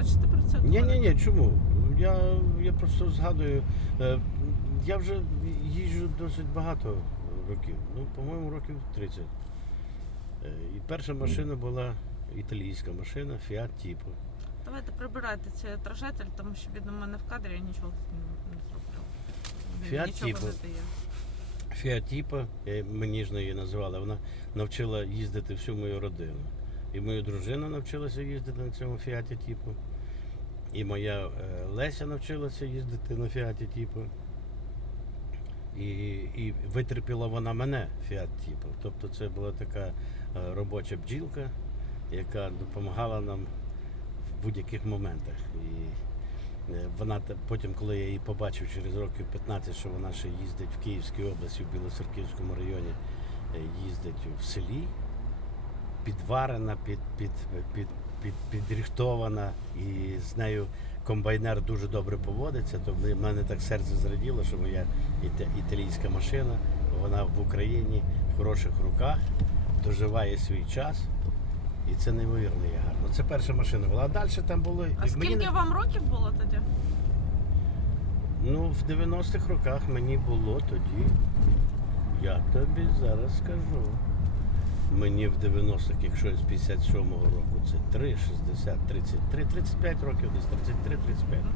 хочете про це Ні, ні, ні, чому? Я, я просто згадую. е, Я вже їжджу досить багато років. Ну, по-моєму, років 30. Е, І перша машина була італійська машина Fiat Tipo. Давайте прибирайте цей отражатель, тому що він у мене в кадрі, я нічого не зроблю. Fiat Tipo. Fiat Tipo, я- ми ніжно її називали, вона навчила їздити всю мою родину. І моя дружина навчилася їздити на цьому Fiat Tipo. І моя е, Леся навчилася їздити на Fiat Tipo. І, і витерпіла вона мене Fiat Tipo. Тобто це була така е, робоча бджілка, яка допомагала нам в будь-яких моментах. І е, вона потім, коли я її побачив через років 15, що вона ще їздить в Київській області, в Білоцерківському районі, їздить в селі, підварена, під, під, під, під, підрихтована, і з нею комбайнер дуже добре поводиться, то в мене так серце зраділо, що моя італійська машина, вона в Україні в хороших руках, доживає свій час. І це неймовірно є гарно. Це перша машина була. А далі там було. А і мені скільки вам років було тоді? Ну, в 90-х роках мені було тоді. Я тобі зараз скажу. Мені в 90-х, якщо з 57-го року, це 3, 60, 33, 35 років, десь 33, 35. Мгм.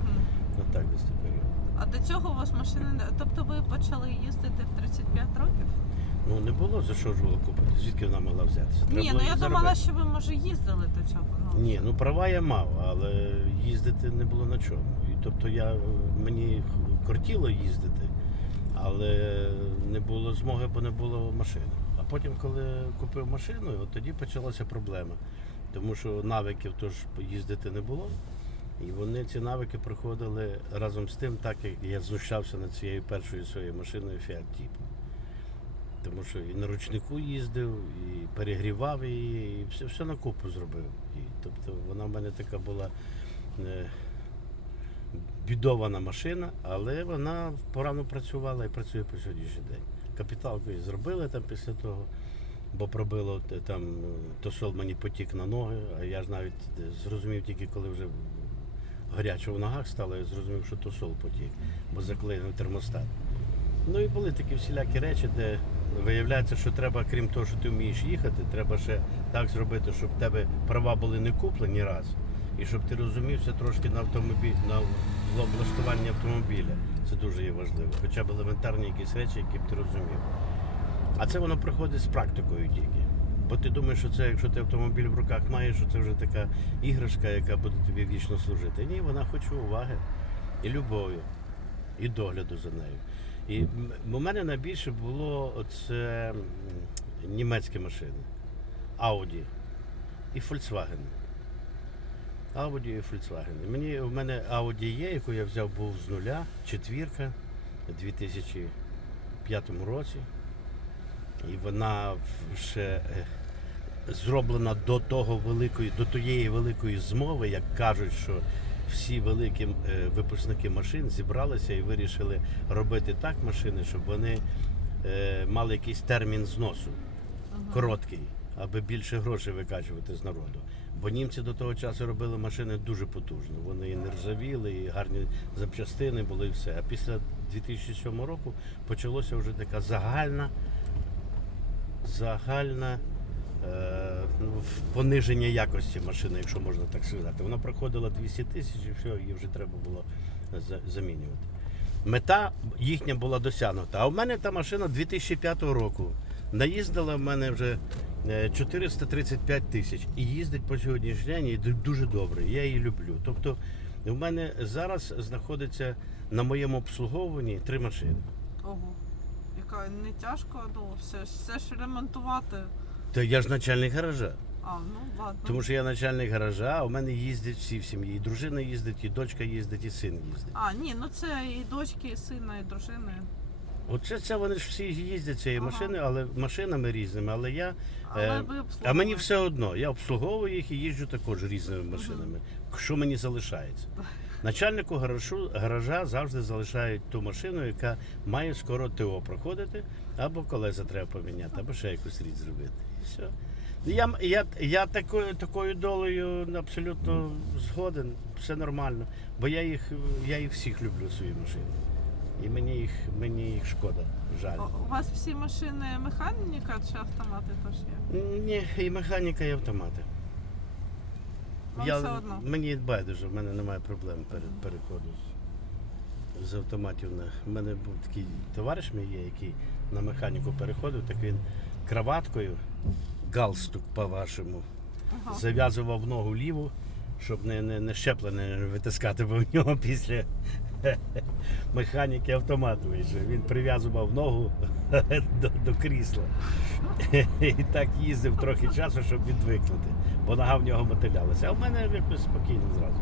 Ну так десь період. А до цього у вас машини не. Тобто ви почали їздити в 35 років? Ну не було за що ж було купити. Звідки вона могла взятися? Треба Ні, ну я думала, що ви може їздили до цього. Ну. Ні, ну права я мав, але їздити не було на чому. І тобто я мені кортіло їздити, але не було змоги, бо не було машини. А потім, коли купив машину, от тоді почалася проблема. Тому що навиків тож їздити не було. І вони ці навики проходили разом з тим, так як я знущався над цією першою своєю машиною Fiat Tipo. Тому що і на ручнику їздив, і перегрівав її, і все, все на купу зробив. І, тобто вона в мене така була е, бідована машина, але вона вправно працювала і працює по сьогоднішній день. Капіталку її зробили там після того, бо пробило там е, тосол мені потік на ноги, а я ж навіть е, зрозумів тільки коли вже гаряче в ногах стало, я зрозумів, що тосол потік, бо заклинив термостат. Ну і були такі всілякі речі, де виявляється, що треба, крім того, що ти вмієш їхати, треба ще так зробити, щоб в тебе права були не куплені раз. І щоб ти розумівся трошки на автомобіль, на вла- автомобіля. Це дуже є важливо. Хоча б елементарні якісь речі, які б ти розумів. А це воно приходить з практикою тільки. Бо ти думаєш, що це, якщо ти автомобіль в руках маєш, що це вже така іграшка, яка буде тобі вічно служити. Ні, вона хоче уваги і любові, і догляду за нею. І у мене найбільше було оце м, німецькі машини. Audi і Volkswagen. Audi і Volkswagen. Мені, у мене Audi є, яку я взяв був з нуля, четвірка у 2005 році. І вона ще е, зроблена до того великої, до тієї великої змови, як кажуть, що всі великі е, випускники машин зібралися і вирішили робити так машини, щоб вони е, мали якийсь термін зносу короткий, аби більше грошей викачувати з народу. Бо німці до того часу робили машини дуже потужно. Вони і не ржавіли, і гарні запчастини були, і все. А після 2007 року почалося вже така загальна, загальна е, ну, пониження якості машини, якщо можна так сказати. Вона проходила 200 тисяч і все, її вже треба було замінювати. Мета їхня була досягнута. А в мене та машина 2005 року. Наїздила в мене вже 435 тисяч і їздить по сьогоднішній день і дуже добре. Я її люблю. Тобто в мене зараз знаходиться на моєму обслуговуванні три машини. Ого. Яка не тяжко, ну все, все ж ремонтувати. То я ж начальник гаража. А, ну ладно. Тому що я начальник гаража, а у мене їздять всі в сім'ї. І дружина їздить, і дочка їздить, і син їздить. А, ні, ну це і дочки, і сина, і дружини. Оце це вони ж всі їздять цієї Ага. машини, але машинами різними. Але я Але Е, А мені все одно. Я обслуговую їх і їжджу також різними машинами. Що мені залишається? Начальнику гаражу, гаража завжди залишають ту машину, яка має скоро ТО проходити, або колеса треба поміняти, або ще якусь річ зробити. І все. Я, я, я такою, такою долею абсолютно згоден, все нормально. Бо я їх, я їх всіх люблю свої машини. І мені їх, мені їх шкода, жаль. У вас всі машини механіка чи автомати теж є? Ні, і механіка, і автомати. Вам я, все одно. Мені байдуже, в мене немає проблем перед переходу з, автоматів на. У мене був такий товариш мій є, який на механіку переходив, так він краваткою, галстук по-вашому, Ага. зав'язував ногу ліву, щоб не, не, не щеплене не витискати, бо в нього після механіки автомат вийшов. Він прив'язував ногу до, до крісла. І так їздив трохи часу, щоб відвикнути, бо нога в нього мотилялася. А в мене якось спокійно зразу.